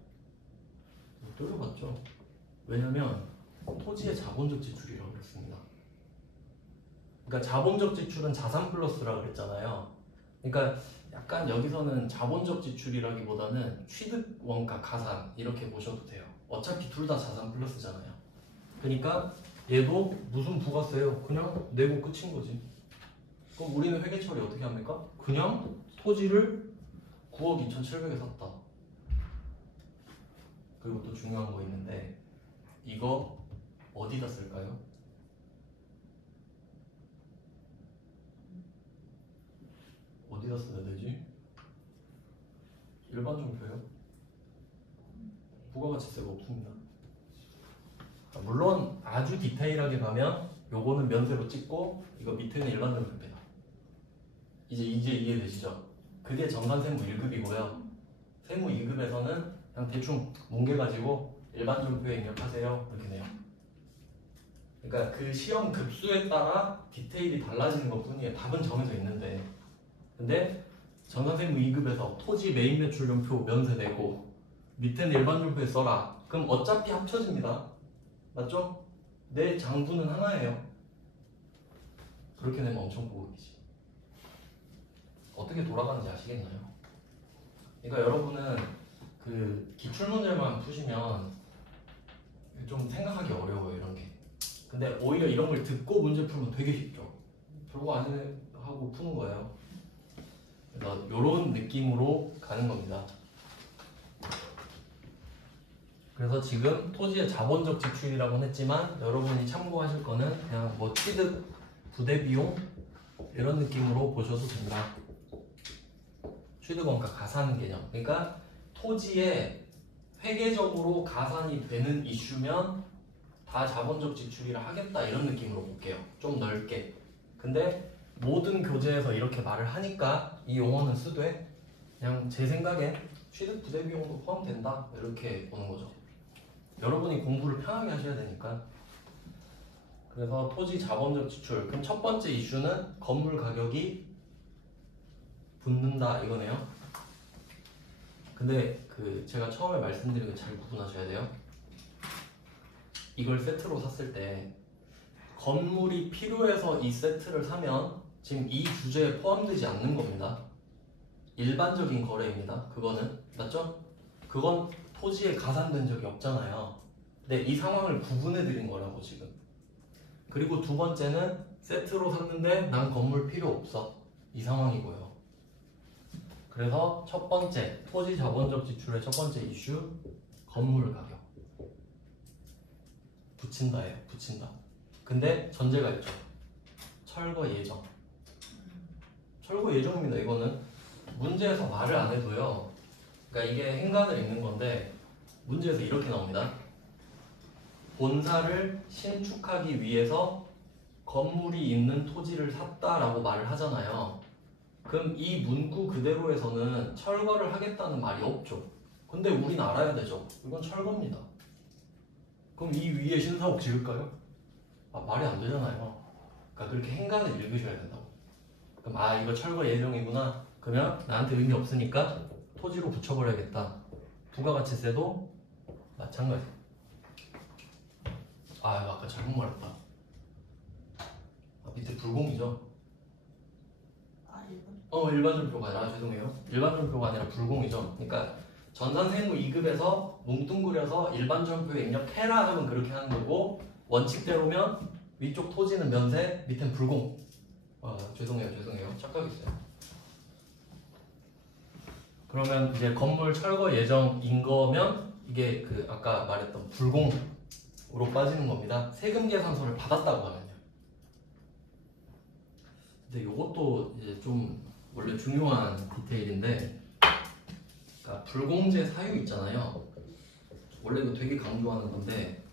돌려받죠. 왜냐면 토지의 자본적 지출이라고 그랬습니다. 그러니까 자본적 지출은 자산 플러스라고 그랬잖아요. 그러니까 약간 여기서는 자본적 지출이라기보다는 취득 원가 가산 이렇게 보셔도 돼요. 어차피 둘 다 자산 플러스잖아요. 그러니까 얘도 무슨 부가세요? 그냥 내고 끝인 거지. 그럼 우리는 회계 처리 어떻게 합니까? 그냥 토지를 9억 2,700에 샀다. 그리고 또 중요한 거 있는데 이거 어디다 쓸까요? 어디다 써야 되지? 일반 종표요? 부가가치세가 없습니다. 물론 아주 디테일하게 가면 요거는 면세로 찍고 이거 밑에는 일반 종표입니다. 이제 이해되시죠? 그게 정관세무 1급이고요. 세무 2급에서는 그냥 대충 뭉개가지고 일반 종표에 입력하세요 이렇게 돼요. 그러니까 그 시험 급수에 따라 디테일이 달라지는 것 뿐이에요. 답은 정해져 있는데. 근데 정관세무 2급에서 토지 메인 매출연표 면세되고 밑에는 일반 종표에 써라. 그럼 어차피 합쳐집니다. 맞죠? 내 장부는 하나예요. 그렇게 되면 엄청 고급이지. 어떻게 돌아가는지 아시겠나요? 그러니까 여러분은 그 기출문제만 푸시면 좀 생각하기 어려워요, 이런 게. 근데 오히려 이런 걸 듣고 문제 풀면 되게 쉽죠. 별거 아니네 하고 푸는 거예요. 그래서 이런 느낌으로 가는 겁니다. 그래서 지금 토지의 자본적 지출이라고는 했지만 여러분이 참고하실 거는 그냥 뭐 취득, 부대 비용 이런 느낌으로 보셔도 됩니다. 취득원가 가산 개념. 그러니까 토지에 회계적으로 가산이 되는 이슈면 다 자본적 지출이라 하겠다 이런 느낌으로 볼게요. 좀 넓게. 근데 모든 교재에서 이렇게 말을 하니까 이 용어는 쓰되 그냥 제 생각엔 취득 부대 비용도 포함된다 이렇게 보는 거죠. 여러분이 공부를 편하게 하셔야 되니까. 그래서 토지 자본적 지출. 그럼 첫 번째 이슈는 건물 가격이 붙는다 이거네요. 근데 그 제가 처음에 말씀드린 거 잘 구분하셔야 돼요. 이걸 세트로 샀을 때 건물이 필요해서 이 세트를 사면 지금 이 주제에 포함되지 않는 겁니다. 일반적인 거래입니다. 그거는 맞죠? 그건 토지에 가산된 적이 없잖아요. 근데 이 상황을 구분해 드린 거라고 지금. 그리고 두 번째는 세트로 샀는데 난 건물 필요 없어 이 상황이고요. 그래서 첫 번째 토지 자본적 지출의 첫 번째 이슈 건물 가격. 붙인다예요. 붙인다. 근데 전제가 있죠. 철거 예정. 철거 예정입니다. 이거는 문제에서 말을 안 해도요. 그러니까 이게 행간을 읽는 건데 문제에서 이렇게 나옵니다. 본사를 신축하기 위해서 건물이 있는 토지를 샀다라고 말을 하잖아요. 그럼 이 문구 그대로에서는 철거를 하겠다는 말이 없죠. 근데 우린 알아야 되죠. 이건 철거입니다. 그럼 이 위에 신사옥 지을까요? 말이 안 되잖아요. 그러니까 그렇게 행간을 읽으셔야 된다고. 그럼 이거 철거 예정이구나. 그러면 나한테 의미 없으니까 토지로 붙여버려야겠다. 부가가치세도 마찬가지. 이거 아까 잘못 말했다. 밑에 불공이죠. 일반전표가 아니라 죄송해요. 일반전표가 아니라 불공이죠. 그러니까 전산세무 2급에서 뭉뚱그려서 일반전표에 입력해라 하면 그렇게 하는 거고 원칙대로면 위쪽 토지는 면세, 밑엔 불공. 죄송해요. 착각했어요. 그러면 이제 건물 철거 예정인 거면 이게 그 아까 말했던 불공으로 빠지는 겁니다. 세금 계산서를 받았다고 하면요. 근데 이것도 이제 좀 원래 중요한 디테일인데, 그러니까 불공제 사유 있잖아요. 원래 이거 되게 강조하는 건데,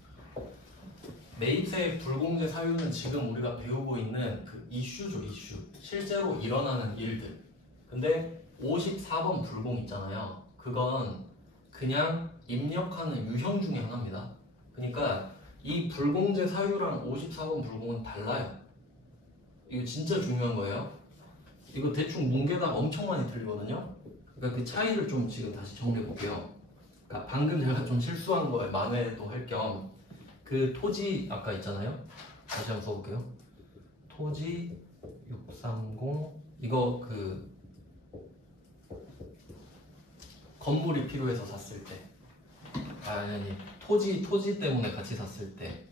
매입세 불공제 사유는 지금 우리가 배우고 있는 그 이슈죠, 이슈. 실제로 일어나는 일들. 근데 54번 불공 있잖아요. 그건 그냥 입력하는 유형 중에 하나입니다. 그러니까 이 불공제 사유랑 54번 불공은 달라요. 이거 진짜 중요한 거예요. 이거 대충 문계답 엄청 많이 틀리거든요. 그러니까 그 차이를 좀 지금 다시 정리해 볼게요. 그러니까 방금 제가 좀 실수한 거에 만회도 할 겸 그 토지 아까 있잖아요. 다시 한번 써볼게요. 토지 630 이거 그 건물이 필요해서 샀을 때 아니 토지 때문에 같이 샀을 때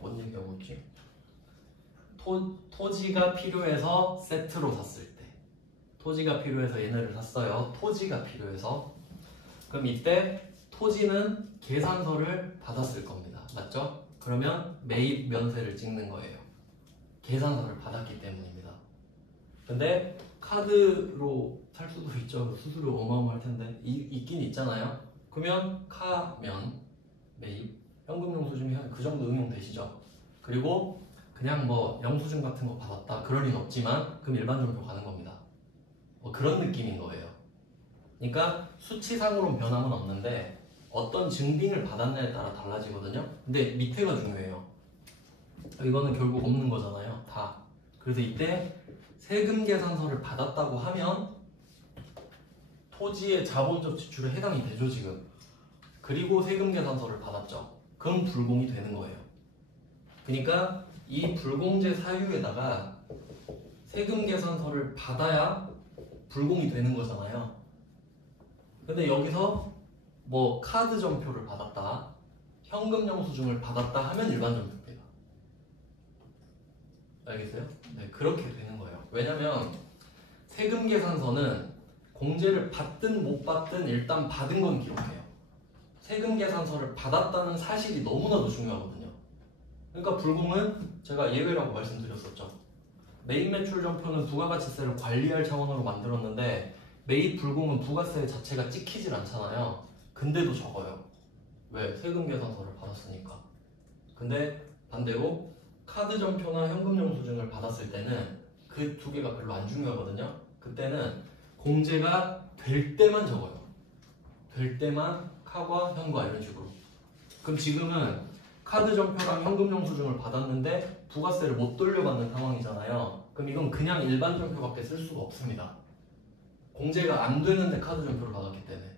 뭔 얘기하고 있지? 토지가 필요해서 세트로 샀을 때 토지가 필요해서 얘네를 샀어요. 토지가 필요해서. 그럼 이때 토지는 계산서를 받았을 겁니다. 맞죠? 그러면 매입 면세를 찍는 거예요. 계산서를 받았기 때문입니다. 근데 카드로 살 수도 있죠. 수수료 어마어마할 텐데 있긴 있잖아요. 그러면 카면 매입 현금 영수증이 그 정도 응용되시죠. 그리고 그냥 뭐 영수증 같은 거 받았다 그럴 리는 없지만 그럼 일반전표 가는 겁니다. 그런 느낌인 거예요. 그러니까 수치상으로는 변함은 없는데 어떤 증빙을 받았냐에 따라 달라지거든요. 근데 밑에가 중요해요. 이거는 결국 없는 거잖아요. 다. 그래서 이때 세금 계산서를 받았다고 하면 토지의 자본적 지출에 해당이 되죠 지금. 그리고 세금 계산서를 받았죠. 그럼 불공이 되는 거예요. 그러니까 이 불공제 사유에다가 세금 계산서를 받아야 불공이 되는 거잖아요. 근데 여기서 뭐 카드 전표를 받았다, 현금 영수증을 받았다 하면 일반 전표입니다. 알겠어요? 네, 그렇게 되는 거예요. 왜냐면 세금 계산서는 공제를 받든 못 받든 일단 받은 건 기록해요. 세금 계산서를 받았다는 사실이 너무나도 중요하거든요. 그러니까 불공은 제가 예외라고 말씀드렸었죠. 매입 매출 전표는 부가가치세를 관리할 차원으로 만들었는데 매입 불공은 부가세 자체가 찍히질 않잖아요. 근데도 적어요. 왜? 세금 계산서를 받았으니까. 근데 반대로 카드 전표나 현금 영수증을 받았을 때는 그 두 개가 별로 안 중요하거든요. 그때는 공제가 될 때만 적어요. 될 때만 카과 현과 이런 식으로. 그럼 지금은 카드 전표랑 현금 영수증을 받았는데 부가세를 못 돌려받는 상황이잖아요. 그럼 이건 그냥 일반 전표밖에 쓸 수가 없습니다. 공제가 안 되는데 카드 전표를 받았기 때문에.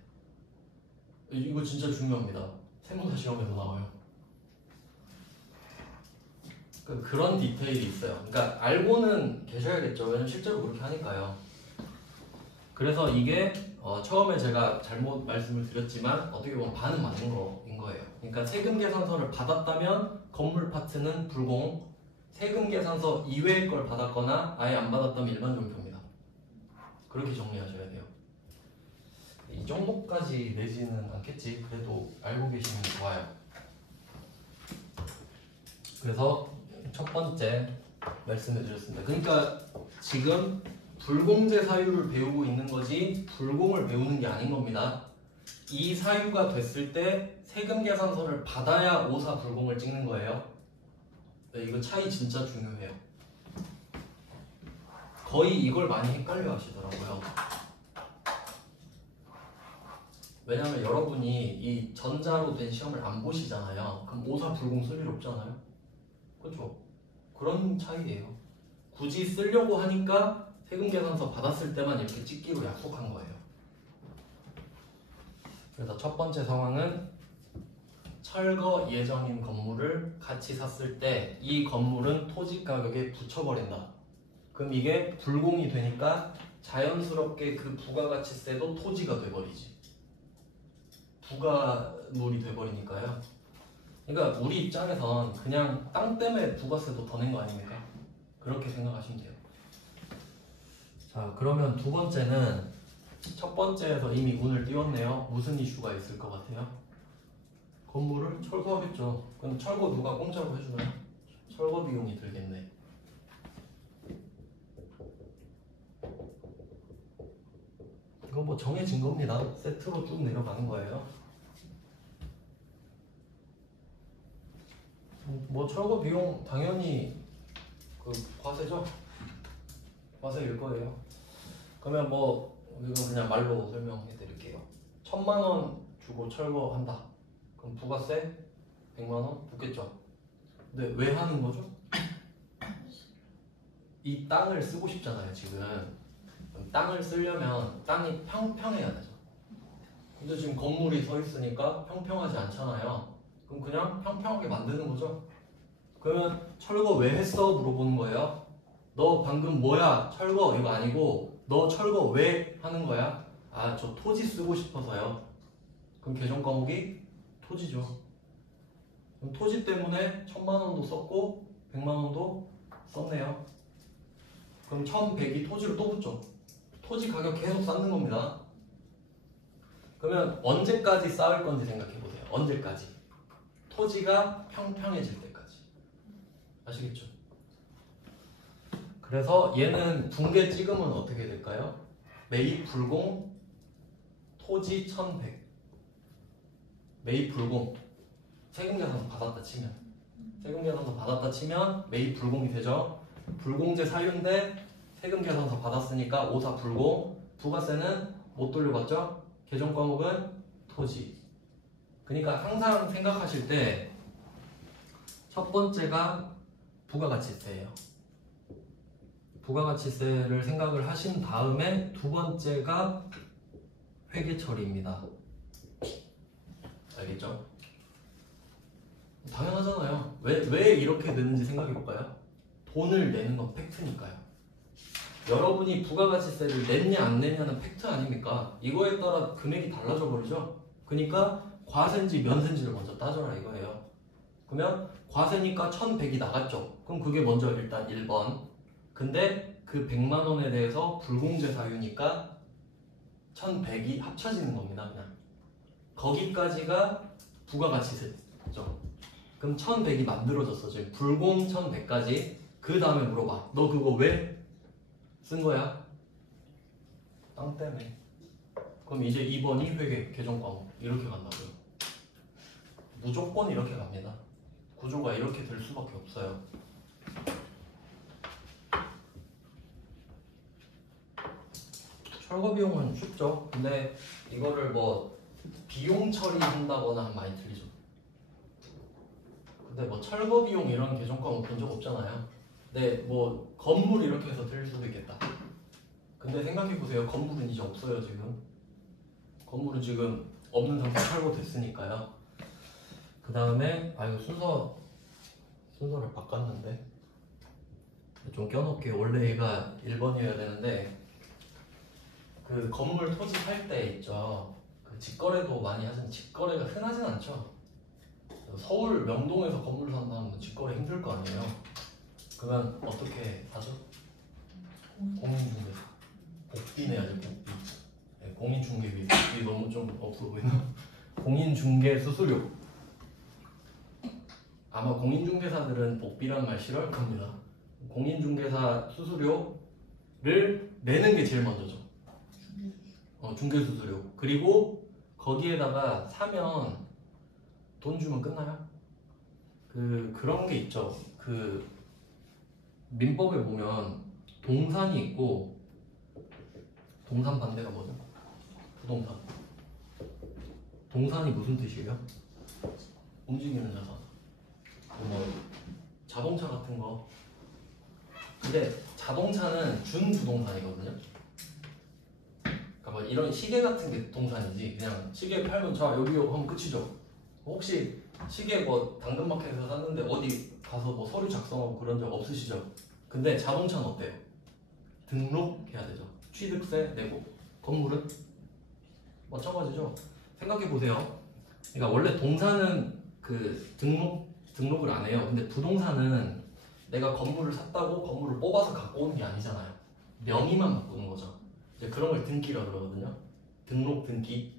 이거 진짜 중요합니다. 세무사 시험에서 나와요. 그런 디테일이 있어요. 그러니까 알고는 계셔야겠죠. 왜냐면 실제로 그렇게 하니까요. 그래서 이게 처음에 제가 잘못 말씀을 드렸지만 어떻게 보면 반은 맞는 거인 거예요. 그러니까 세금 계산서를 받았다면 건물 파트는 불공, 세금 계산서 이외의 걸 받았거나 아예 안 받았다면 일반 전표입니다. 그렇게 정리하셔야 돼요. 이 정도까지 내지는 않겠지. 그래도 알고 계시면 좋아요. 그래서 첫 번째 말씀해 드렸습니다. 그러니까 지금 불공제 사유를 배우고 있는 거지 불공을 배우는 게 아닌 겁니다. 이 사유가 됐을 때 세금 계산서를 받아야 오사 불공을 찍는 거예요. 네, 이거 차이 진짜 중요해요. 거의 이걸 많이 헷갈려 하시더라고요. 왜냐면 여러분이 이 전자로 된 시험을 안 보시잖아요. 그럼 오사 불공 쓸 일 없잖아요. 그렇죠? 그런 차이예요. 굳이 쓰려고 하니까 세금 계산서 받았을 때만 이렇게 찍기로 약속한 거예요. 그래서 첫 번째 상황은 철거 예정인 건물을 같이 샀을 때 이 건물은 토지 가격에 붙여버린다. 그럼 이게 불공이 되니까 자연스럽게 그 부가가치세도 토지가 돼버리지. 부가물이 돼버리니까요. 그러니까 우리 입장에선 그냥 땅 때문에 부가세도 더 낸 거 아닙니까? 그렇게 생각하시면 돼요. 자, 그러면 두 번째는 첫 번째에서 이미 운을 띄웠네요. 무슨 이슈가 있을 것 같아요? 건물을 철거하겠죠. 그럼 철거 누가 공짜로 해주나요? 철거 비용이 들겠네. 이거 뭐 정해진 겁니다. 세트로 쭉 내려가는 거예요. 뭐 철거 비용 당연히 그 과세죠. 과세일 거예요. 그러면 뭐 이건 그냥 말로 설명해 드릴게요. 1,000만 원 주고 철거한다. 그럼 부가세 100만 원 붙겠죠. 근데 왜 하는 거죠? 이 땅을 쓰고 싶잖아요, 지금. 그럼 땅을 쓰려면 땅이 평평해야 되죠. 근데 지금 건물이 서 있으니까 평평하지 않잖아요. 그럼 그냥 평평하게 만드는 거죠. 그러면 철거 왜 했어? 물어보는 거예요. 너 방금 뭐야? 철거 이거 아니고 너 철거 왜 하는 거야? 아, 저 토지 쓰고 싶어서요. 그럼 계정 과목이 토지죠. 그럼 토지 때문에 1,000만 원도 썼고 100만 원도 썼네요. 그럼 1,100이 토지로 또 붙죠. 토지 가격 계속 쌓는 겁니다. 그러면 언제까지 쌓을 건지 생각해 보세요. 언제까지? 토지가 평평해질 때까지. 아시겠죠? 그래서 얘는 붕괴 찍으면 어떻게 될까요? 매입 불공 토지 1,100. 매입 불공 세금 계산서 받았다 치면 세금 계산서 받았다 치면 매입 불공이 되죠. 불공제 사유인데 세금 계산서 받았으니까 오사 불공. 부가세는 못 돌려받죠. 계정 과목은 토지. 그러니까 항상 생각하실 때 첫 번째가 부가가치세예요. 부가가치세를 생각을 하신 다음에 두 번째가 회계처리입니다. 알겠죠? 당연하잖아요. 왜 이렇게 되는지 생각해 볼까요? 돈을 내는 건 팩트니까요. 여러분이 부가가치세를 냈냐 안 냈냐는 팩트 아닙니까? 이거에 따라 금액이 달라져 버리죠. 그러니까 과세인지 면세인지를 먼저 따져라 이거예요. 그러면 과세니까 1,100이 나갔죠. 그럼 그게 먼저 일단 1번. 근데 그 100만 원에 대해서 불공제 사유니까 1,100이 합쳐지는 겁니다. 그냥 거기까지가 부가가치세죠. 그럼 1,100이 만들어졌어. 지금 불공 1,100까지. 그 다음에 물어봐. 너 그거 왜 쓴 거야? 땅 때문에. 그럼 이제 2번이 회계, 계정 과목 이렇게 간다고요. 무조건 이렇게 갑니다. 구조가 이렇게 될 수밖에 없어요. 철거 비용은 쉽죠. 근데 이거를 뭐 비용 처리한다거나 하면 많이 틀리죠. 근데 뭐 철거 비용 이런 계정 과목 본 적 없잖아요. 근데 뭐 건물 이렇게 해서 틀릴 수도 있겠다. 근데 생각해보세요. 건물은 이제 없어요 지금. 건물은 지금 없는 상태 철거됐으니까요. 그 다음에 이거 순서를 바꿨는데 좀 껴놓을게요. 원래 얘가 1번이어야 되는데 그 건물 토지 살 때 있죠. 그 직거래도 많이 하지만 직거래가 흔하진 않죠. 서울 명동에서 건물 산다면 직거래 힘들 거 아니에요. 그러면 어떻게 하죠? 공인중개사. 복비 내야지 복비. 네, 공인중개비. 복비 너무 좀 없어 보이나? 공인중개 수수료. 아마 공인중개사들은 복비란 말 싫어할 겁니다. 공인중개사 수수료를 내는 게 제일 먼저죠. 중개수수료. 그리고 거기에다가 사면 돈 주면 끝나요? 그런 게 있죠. 민법에 보면 동산이 있고, 동산 반대가 뭐죠? 부동산. 동산이 무슨 뜻이에요? 움직이는 자산. 뭐 자동차 같은 거. 근데 자동차는 준부동산이거든요. 그러니까 뭐 이런 시계 같은 게 동산이지. 그냥 시계 팔면 자 여기요 하면 끝이죠. 혹시 시계 뭐 당근마켓에서 샀는데 어디 가서 뭐 서류 작성하고 그런 적 없으시죠? 근데 자동차는 어때요? 등록해야 되죠. 취득세 내고. 건물은 마찬가지죠. 생각해 보세요. 그러니까 원래 동산은 등록을 안 해요. 근데 부동산은 내가 건물을 샀다고 건물을 뽑아서 갖고 오는 게 아니잖아요. 명의만 바꾸는 거죠. 이제 그런 걸 등기라 그러거든요. 등록 등기.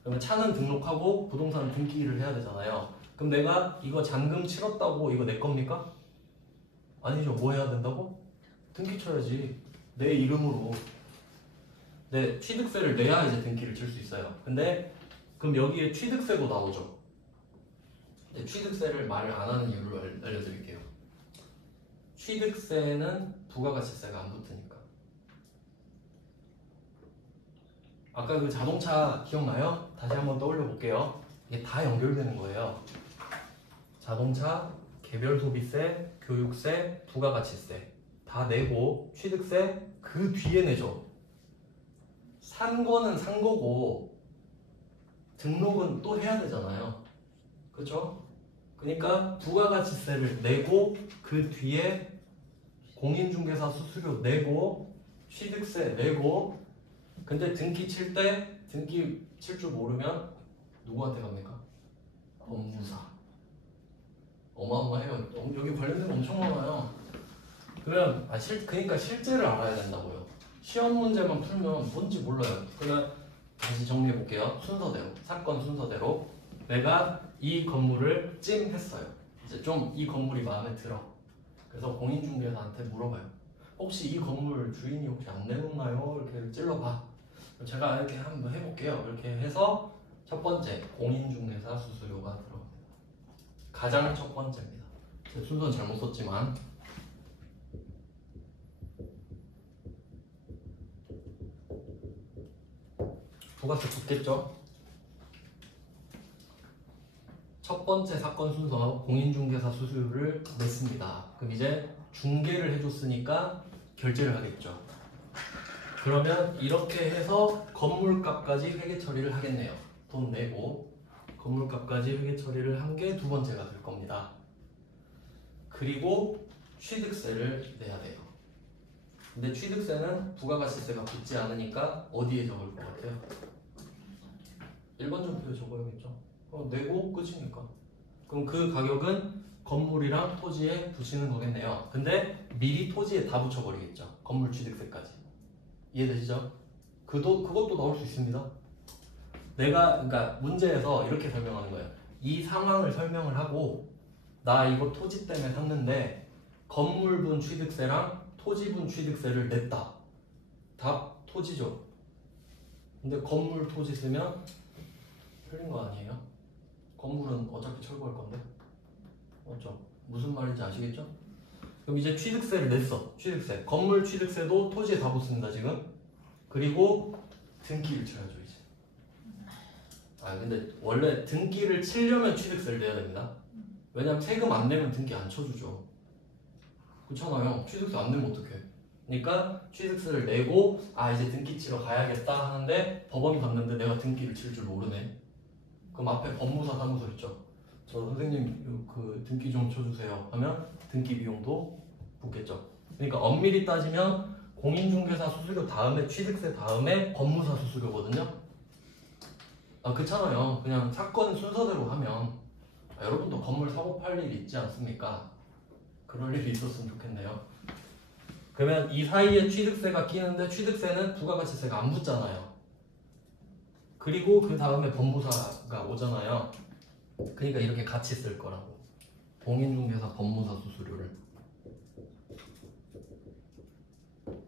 그러면 차는 등록하고 부동산은 등기를 해야 되잖아요. 그럼 내가 이거 잔금 치렀다고 이거 내 겁니까? 아니죠. 뭐 해야 된다고? 등기 쳐야지. 내 이름으로. 내 취득세를 내야 이제 등기를 칠 수 있어요. 근데 그럼 여기에 취득세도 나오죠. 근데 취득세를 말을 안 하는 이유를 알려드릴게요. 취득세는 부가가치세가 안 붙으니까. 아까 그 자동차 기억나요? 다시 한번 떠올려 볼게요. 이게 다 연결되는 거예요. 자동차, 개별소비세, 교육세, 부가가치세 다 내고 취득세 그 뒤에 내죠. 산 거는 산 거고 등록은 또 해야 되잖아요. 그렇죠? 그러니까 부가가치세를 내고 그 뒤에 공인중개사 수수료 내고 취득세 내고. 근데 등기 칠 때 등기 칠 줄 모르면 누구한테 갑니까? 법무사. 어마어마해요. 여기 관련된 거 엄청 많아요. 그러면 그러니까 실제를 알아야 된다고요. 시험 문제만 풀면 뭔지 몰라요. 그러면 다시 정리해 볼게요. 순서대로, 사건 순서대로. 내가 이 건물을 찜했어요. 이제 좀 이 건물이 마음에 들어. 그래서 공인중개사한테 물어봐요. 혹시 이 건물 주인이 혹시 안 내놓나요? 이렇게 찔러봐. 제가 이렇게 한번 해볼게요. 이렇게 해서 첫 번째 공인중개사 수수료가 들어갑니다. 가장 첫 번째입니다. 제 순서는 잘못 썼지만 부가세 붙겠죠? 첫 번째 사건 순서 공인중개사 수수료를 냈습니다. 그럼 이제 중개를 해줬으니까 결제를 하겠죠. 그러면 이렇게 해서 건물값까지 회계 처리를 하겠네요. 돈 내고 건물값까지 회계 처리를 한 게 두 번째가 될 겁니다. 그리고 취득세를 내야 돼요. 근데 취득세는 부가가치세가 붙지 않으니까 어디에 적을 것 같아요? 일반전표에 적어야겠죠. 내고 끝이니까. 그럼 그 가격은 건물이랑 토지에 붙이는 거겠네요. 근데 미리 토지에 다 붙여버리겠죠. 건물 취득세까지. 이해되시죠? 그것도 나올 수 있습니다. 그러니까 문제에서 이렇게 설명하는 거예요. 이 상황을 설명을 하고 나 이거 토지 때문에 샀는데 건물분 취득세랑 토지분 취득세를 냈다. 답 토지죠. 근데 건물 토지 쓰면 틀린 거 아니에요? 건물은 어차피 철거할 건데. 맞죠? 무슨 말인지 아시겠죠? 그럼 이제 취득세를 냈어. 취득세. 건물 취득세도 토지에 다 붙습니다, 지금. 그리고 등기를 쳐야죠, 이제. 근데 원래 등기를 치려면 취득세를 내야 됩니다. 왜냐면 세금 안 내면 등기 안 쳐주죠. 그렇잖아요. 취득세 안 내면 어떡해. 그러니까 취득세를 내고 이제 등기 치러 가야겠다 하는데 법원이 갔는데 내가 등기를 칠 줄 모르네. 그럼 앞에 법무사 사무소 있죠. 저 선생님 그 등기 좀 쳐주세요 하면 등기 비용도 붙겠죠. 그러니까 엄밀히 따지면 공인중개사 수수료 다음에 취득세 다음에 법무사 수수료거든요. 그렇잖아요. 그냥 사건 순서대로 하면 여러분도 건물 사고 팔 일이 있지 않습니까? 그럴 일이 있었으면 좋겠네요. 그러면 이 사이에 취득세가 끼는데 취득세는 부가가치세가 안 붙잖아요. 그리고 그 다음에 법무사가 오잖아요. 그러니까 이렇게 같이 쓸 거라고. 공인중개사 법무사 수수료를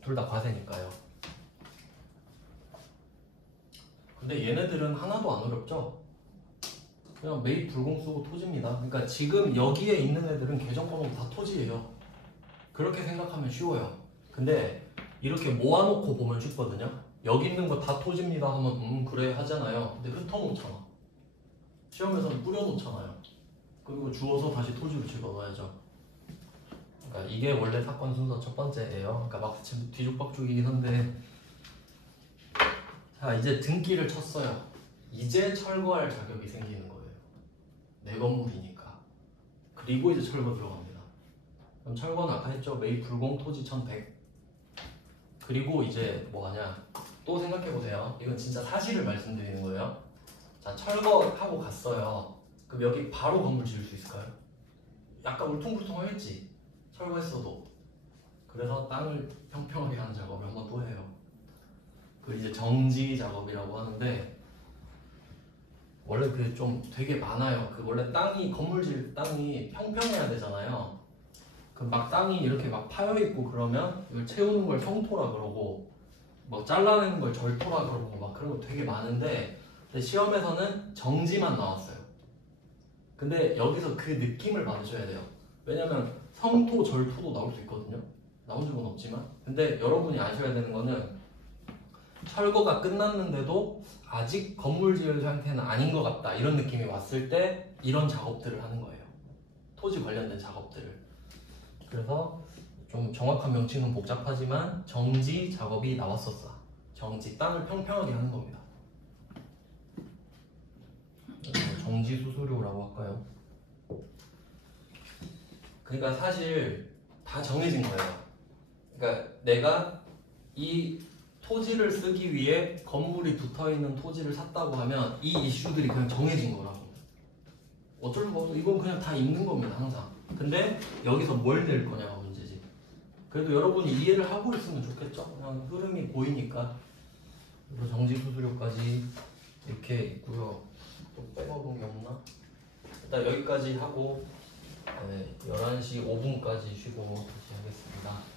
둘 다 과세니까요. 근데 얘네들은 하나도 안 어렵죠? 그냥 매입 불공 쓰고 토지입니다. 그러니까 지금 여기에 있는 애들은 계정번호가 다 토지예요. 그렇게 생각하면 쉬워요. 근데 이렇게 모아놓고 보면 쉽거든요. 여기 있는 거 다 토지입니다 하면 그래 하잖아요. 근데 흩어놓잖아. 시험에서는 뿌려놓잖아요. 그리고 주워서 다시 토지로 집어넣어야죠. 그러니까 이게 원래 사건 순서 첫 번째예요. 그러니까 막 뒤죽박죽이긴 한데, 자 이제 등기를 쳤어요. 이제 철거할 자격이 생기는 거예요. 내 건물이니까. 그리고 이제 철거 들어갑니다. 그럼 철거는 아까 했죠. 매입 불공 토지 1100. 그리고 이제 뭐 하냐, 또 생각해보세요. 이건 진짜 사실을 말씀드리는 거예요. 자 철거하고 갔어요. 그럼 여기 바로 건물 지을 수 있을까요? 약간 울퉁불퉁하겠지, 철거했어도. 그래서 땅을 평평하게 하는 작업을 한번 또 해요. 그 이제 정지 작업이라고 하는데, 원래 그 좀 되게 많아요. 그 원래 땅이, 건물 지을 땅이 평평해야 되잖아요. 그 막 땅이 이렇게 막 파여 있고 그러면 이걸 채우는 걸 성토라 그러고, 뭐 잘라내는 걸 절토라 그러고, 막 그런 거 되게 많은데, 근데 시험에서는 정지만 나왔어요. 근데 여기서 그 느낌을 받으셔야 돼요. 왜냐면 성토, 절토도 나올 수 있거든요. 나온 적은 없지만. 근데 여러분이 아셔야 되는 거는, 철거가 끝났는데도 아직 건물 지을 상태는 아닌 것 같다, 이런 느낌이 왔을 때 이런 작업들을 하는 거예요. 토지 관련된 작업들을. 그래서 좀 정확한 명칭은 복잡하지만 정지 작업이 나왔었어. 정지, 땅을 평평하게 하는 겁니다. 정지 수수료라고 할까요? 그러니까 사실 다 정해진 거예요. 그러니까 내가 이 토지를 쓰기 위해 건물이 붙어있는 토지를 샀다고 하면 이 이슈들이 그냥 정해진 거라고. 어쩔 수가 없어. 이건 그냥 다 있는 겁니다, 항상. 근데 여기서 뭘 낼 거냐가 문제지. 그래도 여러분이 이해를 하고 있으면 좋겠죠? 그냥 흐름이 보이니까. 그래서 정지 수수료까지 이렇게 있고요. 또 빼먹은 게 없나? 일단 여기까지 하고 11시 5분까지 쉬고 다시 하겠습니다.